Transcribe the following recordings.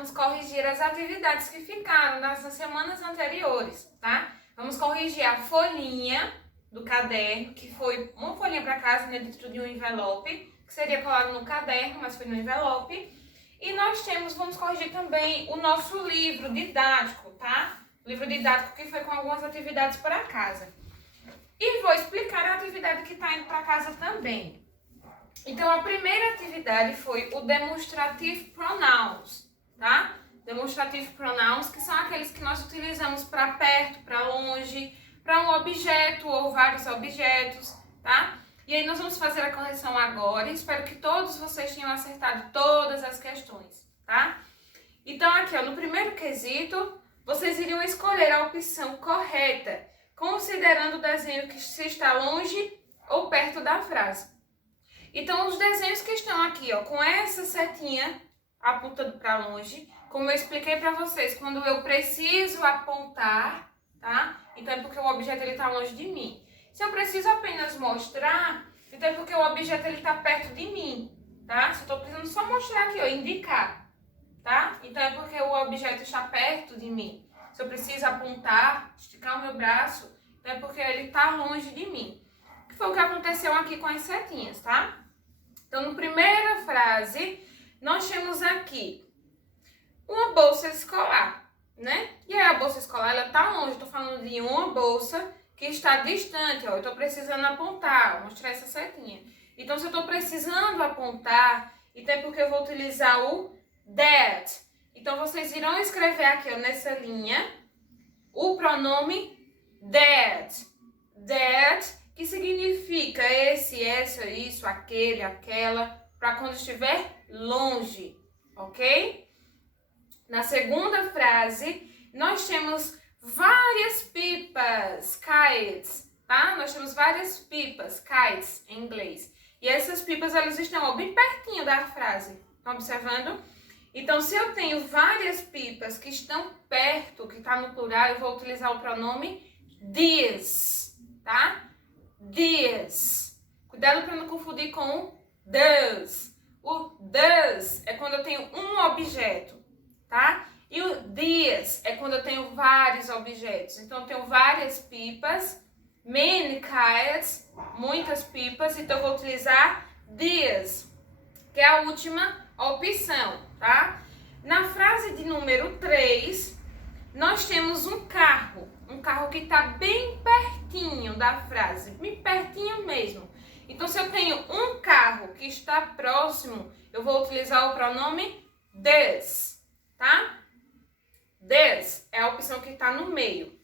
vamos corrigir as atividades que ficaram nas semanas anteriores, tá? Vamos corrigir a folhinha do caderno, que foi uma folhinha para casa, né, dentro de um envelope, que seria colado no caderno, mas foi no envelope. E nós vamos corrigir também o nosso livro didático, tá? O livro didático que foi com algumas atividades para casa. E vou explicar a atividade que está indo para casa também. Então, a primeira atividade foi o demonstrative pronouns, tá? Demonstrative pronouns, que são aqueles que nós utilizamos para perto, para longe, para um objeto ou vários objetos, tá? E aí nós vamos fazer a correção agora. Espero que todos vocês tenham acertado todas as questões, tá? Então, aqui, ó, no primeiro quesito, vocês iriam escolher a opção correta, considerando o desenho que se está longe ou perto da frase. Então, os desenhos que estão aqui, ó, com essa setinha apontando para longe, como eu expliquei para vocês, quando eu preciso apontar, tá? Então, é porque o objeto está longe de mim. Se eu preciso apenas mostrar, então é porque o objeto está perto de mim, tá? Se eu estou precisando só mostrar aqui, ó, indicar, tá? Então, é porque o objeto está perto de mim. Se eu preciso apontar, esticar o meu braço, então é porque ele está longe de mim. Que foi o que aconteceu aqui com as setinhas, tá? Então, na primeira frase, nós temos aqui uma bolsa escolar, né? E aí a bolsa escolar, ela tá longe, eu tô falando de uma bolsa que está distante, ó. Eu tô precisando apontar, vou mostrar essa setinha. Então, se eu tô precisando apontar, então é porque eu vou utilizar o that. Então, vocês irão escrever aqui, ó, nessa linha, o pronome that. That, que significa esse, essa, isso, aquele, aquela, para quando estiver longe, ok? Na segunda frase, nós temos várias pipas, kites, tá? Nós temos várias pipas, kites, em inglês. E essas pipas, elas estão, ó, bem pertinho da frase. Estão observando? Então, se eu tenho várias pipas que estão perto, que está no plural, eu vou utilizar o pronome these, tá? These. Cuidado para não confundir com o does. O does é quando eu tenho um objeto, tá? E o these é quando eu tenho vários objetos. Então, eu tenho várias pipas, many kites, muitas pipas, então eu vou utilizar these, que é a última opção, tá? Na frase de número 3, nós temos um carro que está bem pertinho da frase, bem pertinho mesmo. Então, se eu tenho um carro que está próximo, eu vou utilizar o pronome this, tá? This é a opção que está no meio.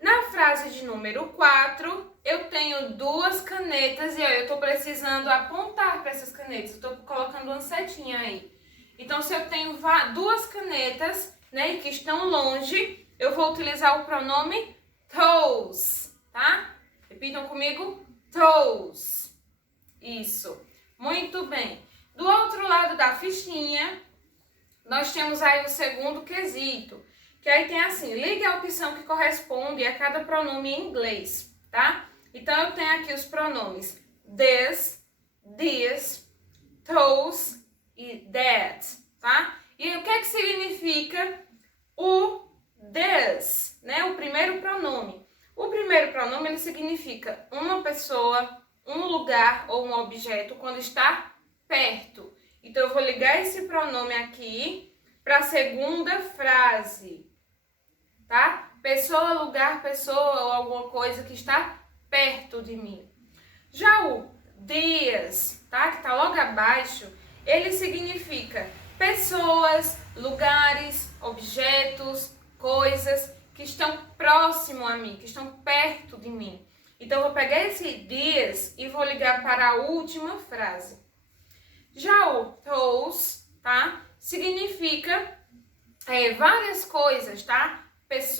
Na frase de número 4, eu tenho duas canetas e aí eu estou precisando apontar para essas canetas. Eu estou colocando uma setinha aí. Então, se eu tenho duas canetas, né, que estão longe, eu vou utilizar o pronome those, tá? Repitam comigo, those. Isso. Muito bem. Do outro lado da fichinha, nós temos aí o segundo quesito, que aí tem assim, ligue a opção que corresponde a cada pronome em inglês, tá? Então, eu tenho aqui os pronomes this, those e that, tá? E o que é que significa o this, né? O primeiro pronome. O primeiro pronome, ele significa uma pessoa, um lugar ou um objeto quando está perto. Então, eu vou ligar esse pronome aqui para a segunda frase, tá? Pessoa, lugar, pessoa ou alguma coisa que está perto de mim. Já o this, tá? Que está logo abaixo, ele significa pessoas, lugares, objetos, coisas que estão próximo a mim, que estão perto de mim. Então, eu vou pegar esse this e vou ligar para a última frase. Já o those, tá? Significa várias coisas, tá?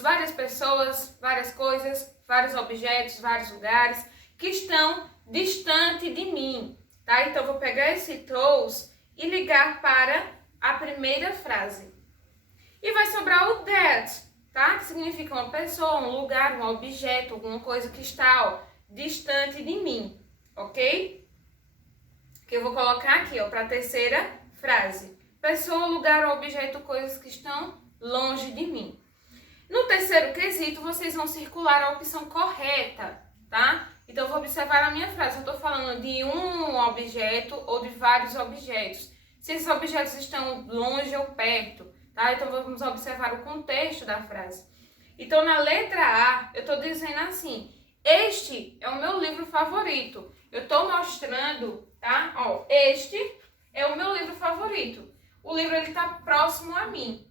Várias pessoas, várias coisas, vários objetos, vários lugares que estão distante de mim, tá? Então, eu vou pegar esse those e ligar para a primeira frase. E vai sobrar o that, tá? Que significa uma pessoa, um lugar, um objeto, alguma coisa que está, ó, distante de mim, ok? Que eu vou colocar aqui, ó, para a terceira frase. pessoa, lugar ou objeto, coisas que estão longe de mim. No terceiro quesito, vocês vão circular a opção correta, tá? Então, eu vou observar a minha frase. Eu estou falando de um objeto ou de vários objetos. Se esses objetos estão longe ou perto, tá? Então, vamos observar o contexto da frase. Então, na letra A, eu estou dizendo assim: este é o meu livro favorito. Eu estou mostrando, tá? Ó, este é o meu livro favorito. O livro está próximo a mim,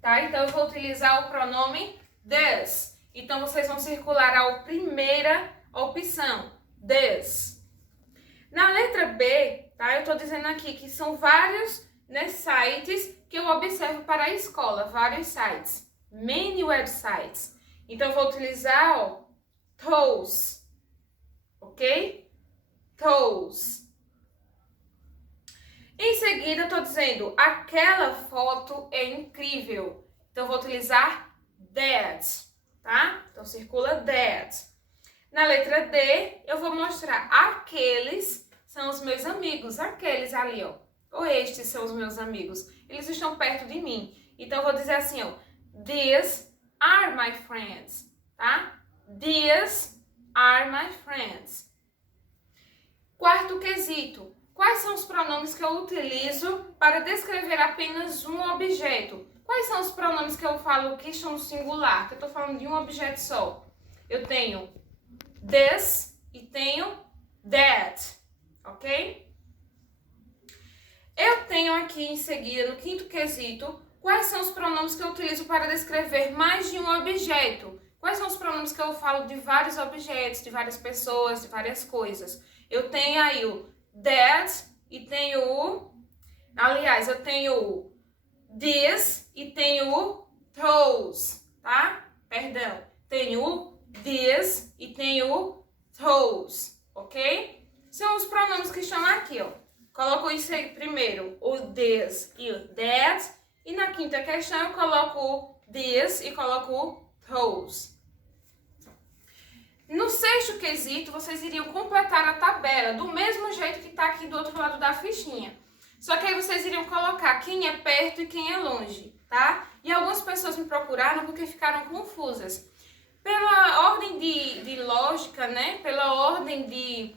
tá? Então, eu vou utilizar o pronome this. Então, vocês vão circular a primeira opção, this. Na letra B, tá? Eu estou dizendo aqui que são vários, né, sites que eu observo para a escola, vários sites, many websites. Então, eu vou utilizar, ó, those, ok? Those. Em seguida, eu estou dizendo, aquela foto é incrível. Então, eu vou utilizar that, tá? Então, circula that. Na letra D, eu vou mostrar aqueles são os meus amigos. Aqueles ali, ó. Ou estes são os meus amigos. Eles estão perto de mim. Então, eu vou dizer assim, ó. These are my friends, tá? These are my friends. Quarto quesito. Quais são os pronomes que eu utilizo para descrever apenas um objeto? Quais são os pronomes que eu falo que estão no singular? Que eu estou falando de um objeto só. Eu tenho this e tenho that, ok? Eu tenho aqui em seguida, no quinto quesito, quais são os pronomes que eu utilizo para descrever mais de um objeto? Quais são os pronomes que eu falo de vários objetos, de várias pessoas, de várias coisas? Eu tenho aí o that e tenho o... Aliás, eu tenho o this e tenho o those, tá? Perdão. Tenho o this e tenho o those, ok? São os pronomes que estão aqui, ó. Coloco isso aí primeiro, o this e o that. E na quinta questão eu coloco o this e coloco o those. No sexto quesito, vocês iriam completar a tabela do mesmo jeito que está aqui do outro lado da fichinha. Só que aí vocês iriam colocar quem é perto e quem é longe, tá? E algumas pessoas me procuraram porque ficaram confusas. Pela ordem de lógica, né? Pela ordem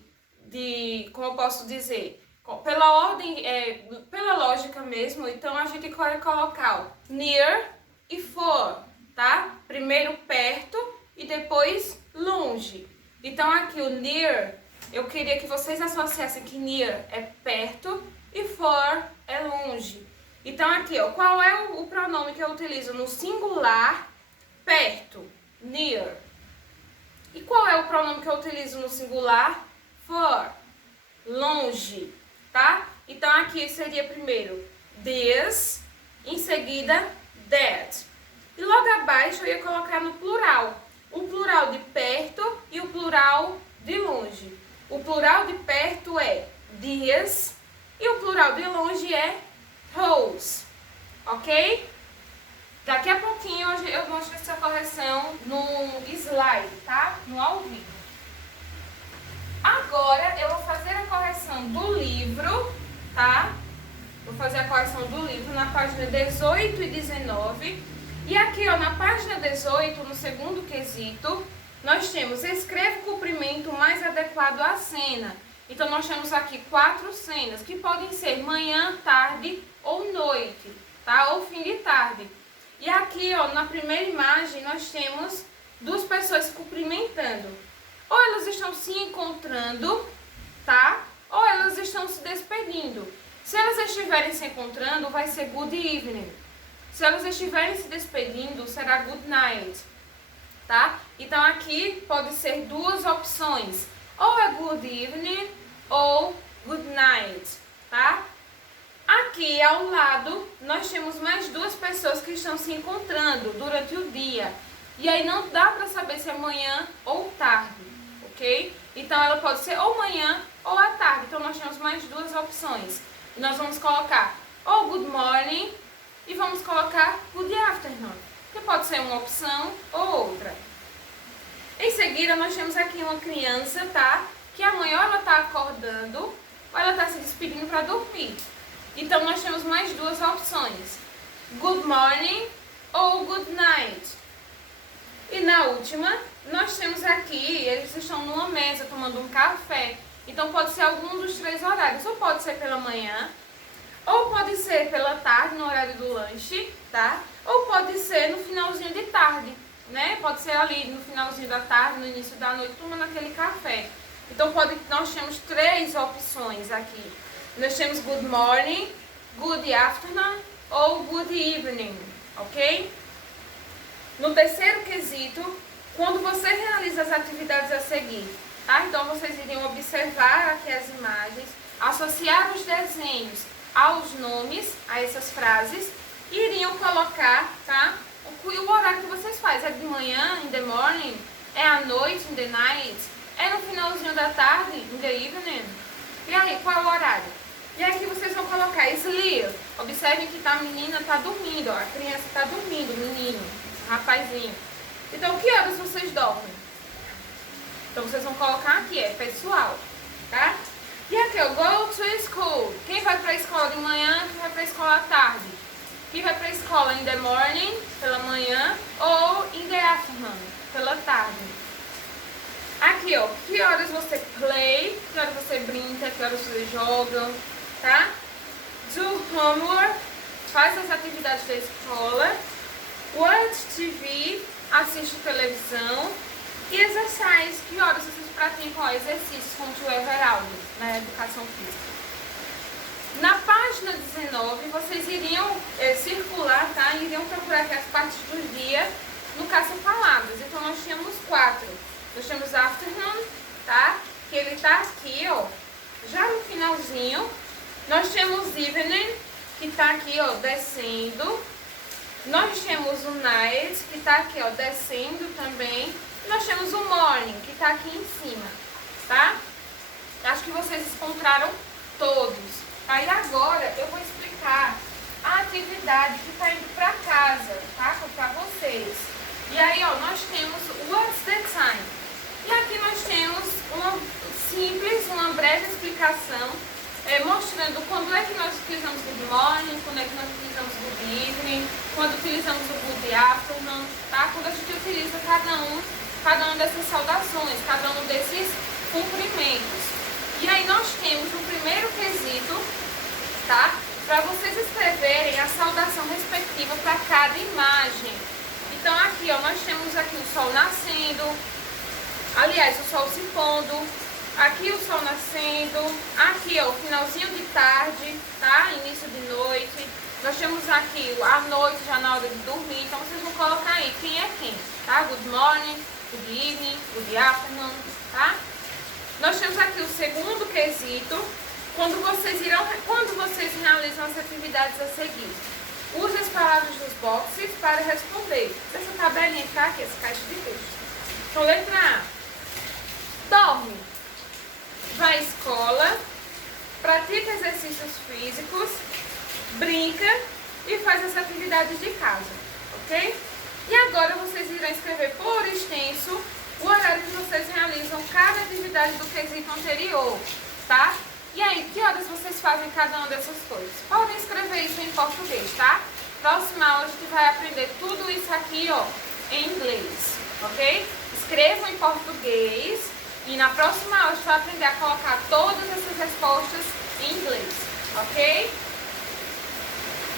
como eu posso dizer? Pela ordem, pela lógica mesmo, então a gente pode colocar ó, near e far, tá? Primeiro perto e depois longe. Então aqui o near, eu queria que vocês associassem que near é perto e far é longe. Então aqui, ó, qual é o pronome que eu utilizo no singular? Perto, near. E qual é o pronome que eu utilizo no singular? Far, longe, tá? Então aqui seria primeiro this, em seguida that. E logo abaixo eu ia colocar no plural. O plural de perto e o plural de longe. O plural de perto é these e o plural de longe é those, ok? Daqui a pouquinho eu mostro essa correção no slide, tá? No ao vivo. Agora eu vou fazer a correção do livro, tá? Vou fazer a correção do livro na página 18 e 19. E aqui, ó, na página 18, no segundo quesito, nós temos escreva o comprimento mais adequado à cena. Então, nós temos aqui 4 cenas, que podem ser manhã, tarde ou noite, tá? Ou fim de tarde. E aqui, ó, na primeira imagem, nós temos 2 pessoas se cumprimentando. Ou elas estão se encontrando, tá? Ou elas estão se despedindo. Se elas estiverem se encontrando, vai ser good evening. Se elas estiverem se despedindo, será good night, tá? Então, aqui pode ser 2 opções. Ou é good evening ou good night, tá? Aqui ao lado, nós temos mais 2 pessoas que estão se encontrando durante o dia. E aí não dá para saber se é manhã ou tarde, ok? Então, ela pode ser ou manhã ou à tarde. Então, nós temos mais 2 opções. Nós vamos colocar ou good morning e vamos colocar good afternoon, que pode ser uma opção ou outra. Em seguida, nós temos aqui uma criança, tá? Que a mãe ou ela tá acordando ou ela tá se despedindo para dormir. Então nós temos mais duas opções: good morning ou good night. E na última, nós temos aqui, eles estão numa mesa tomando um café. Então pode ser algum dos três horários, ou pode ser pela manhã, ou pode ser pela tarde, no horário do lanche, tá? Ou pode ser no finalzinho de tarde, né? Pode ser ali no finalzinho da tarde, no início da noite, tomando aquele café. Então nós temos três opções aqui. Nós temos good morning, good afternoon ou good evening, ok? No terceiro quesito, quando você realiza as atividades a seguir, tá? Então vocês iriam observar aqui as imagens, associar os desenhos aos nomes, a essas frases, e iriam colocar, tá? O horário que vocês fazem. É de manhã, in the morning? É à noite, in the night? É no finalzinho da tarde, in the evening? E aí, qual é o horário? E aqui vocês vão colocar sleep. Observem que a menina está dormindo, ó. A criança está dormindo, menino, rapazinho. Então, que horas vocês dormem? Então, vocês vão colocar aqui, é pessoal, tá? E aqui, ó, go to school. Quem vai para a escola de manhã, quem vai para a escola à tarde? Quem vai para a escola in the morning, pela manhã, ou in the afternoon, pela tarde. Aqui, ó, que horas você play, que horas você brinca, que horas você joga, tá? Do homework, faz as atividades da escola. Watch TV, assiste televisão. E exercise, que horas vocês praticam exercícios como o Everaldo, na educação física. Na página 19, vocês iriam circular, tá? Iriam procurar aqui as partes do dia no caça-palavras. Então, nós tínhamos 4. Nós temos afternoon, tá? Que ele tá aqui, ó, já no finalzinho. Nós temos evening, que tá aqui, ó, descendo. Nós temos o night, que tá aqui, ó, descendo também. E nós temos o morning, que tá aqui em cima, tá? Acho que vocês encontraram todos. Aí agora eu vou explicar a atividade que tá indo pra casa, tá? Pra vocês. E aí, ó, nós temos what's the time? E aqui nós temos uma breve explicação mostrando quando é que nós utilizamos good morning, quando é que nós utilizamos good evening, quando utilizamos o good afternoon, tá? Quando a gente utiliza cada uma dessas saudações, cada um desses cumprimentos. E aí nós temos no primeiro quesito, tá? Para vocês escreverem a saudação respectiva para cada imagem. Então aqui, ó, nós temos aqui o sol nascendo, aliás, o sol se pondo, aqui o sol nascendo, aqui, ó, o finalzinho de tarde, tá? Início de noite. Nós temos aqui a noite já na hora de dormir, então vocês vão colocar aí quem é quem, tá? Good morning, good evening, good afternoon, tá? Nós temos aqui o segundo quesito, quando vocês realizam as atividades a seguir. Use as palavras dos boxes para responder. Essa tabelinha que tá aqui, essa caixa de texto. Então, letra A. Dorme. Vai à escola. Pratica exercícios físicos. Brinca e faz as atividades de casa. Ok? E agora vocês irão escrever por extenso o horário que vocês realizam cada atividade do quesito anterior, tá? E aí, que horas vocês fazem cada uma dessas coisas? Podem escrever isso em português, tá? Próxima aula a gente vai aprender tudo isso aqui, ó, em inglês, ok? Escrevam em português e na próxima aula a gente vai aprender a colocar todas essas respostas em inglês, ok?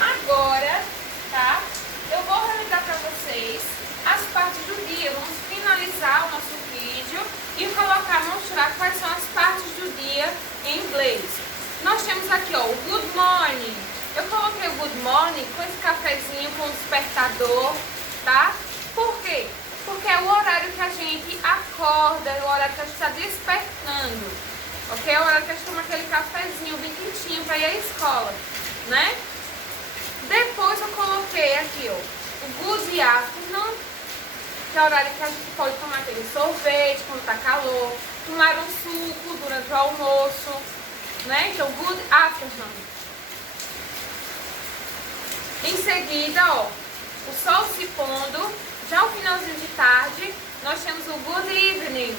Agora, tá? Eu vou relembrar para vocês as partes do dia. Vamos finalizar o nosso vídeo e mostrar quais são as partes do dia em inglês. Nós temos aqui, ó, o good morning. Eu coloquei o good morning com esse cafezinho, com o despertador, tá? Por quê? Porque é o horário que a gente acorda, é o horário que a gente está despertando, ok? É o horário que a gente toma aquele cafezinho bem quentinho para ir à escola, né? Depois eu coloquei aqui, ó, o good afternoon, que é o horário que a gente pode tomar aquele sorvete quando tá calor, tomar um suco durante o almoço, né? Então, good afternoon. Em seguida, ó, o sol se pondo, já o finalzinho de tarde, nós temos o good evening,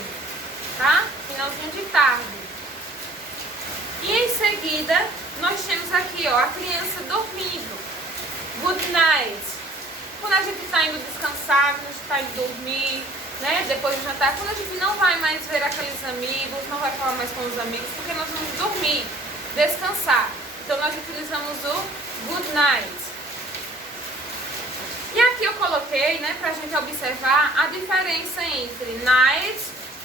tá? Finalzinho de tarde. E em seguida, nós temos aqui, ó, a criança dormindo. Good night. Quando a gente está indo descansar, quando a gente está indo dormir, né? Depois do jantar, quando a gente não vai mais ver aqueles amigos, não vai falar mais com os amigos, porque nós vamos dormir, descansar. Então nós utilizamos o good night. E aqui eu coloquei, né, pra gente observar a diferença entre night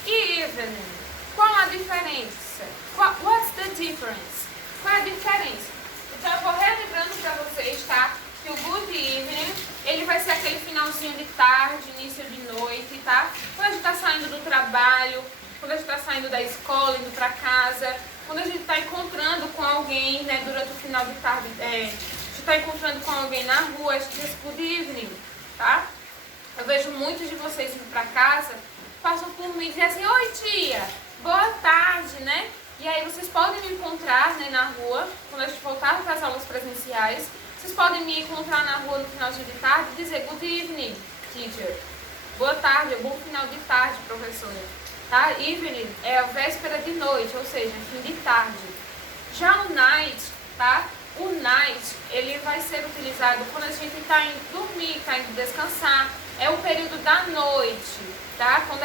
e evening. Qual a diferença? What's the difference? Qual é a diferença? Então eu vou relembrando pra vocês, tá? Que o good evening, ele vai ser aquele finalzinho de tarde, início de noite, tá? Quando a gente tá saindo do trabalho, quando a gente tá saindo da escola, indo pra casa, quando a gente tá encontrando com alguém, né, durante o final de tarde, está encontrando com alguém na rua, a gente diz good evening, tá? Eu vejo muitos de vocês indo para casa, passam por mim e dizem assim, oi tia, boa tarde, né? E aí vocês podem me encontrar, né, na rua, quando a gente voltar para as aulas presenciais, vocês podem me encontrar na rua no finalzinho de tarde e dizer good evening, teacher. Boa tarde, bom final de tarde, professora. Tá? Evening é a véspera de noite, ou seja, fim de tarde. Já o night, tá? O night, ele vai ser utilizado quando a gente está indo dormir, está indo descansar. É o período da noite, tá? Quando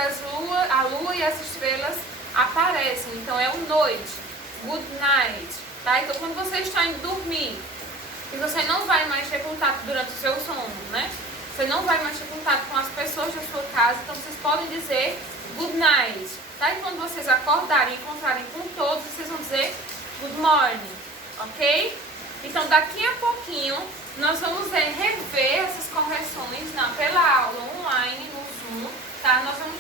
a lua e as estrelas aparecem. Então é o noite. Good night, tá? Então quando você está indo dormir, e você não vai mais ter contato durante o seu sono, né? Você não vai mais ter contato com as pessoas da sua casa, então vocês podem dizer good night, tá? E quando vocês acordarem e encontrarem com todos, vocês vão dizer good morning, ok? Então, daqui a pouquinho, nós vamos rever essas correções pela aula online, no Zoom, tá? Nós vamos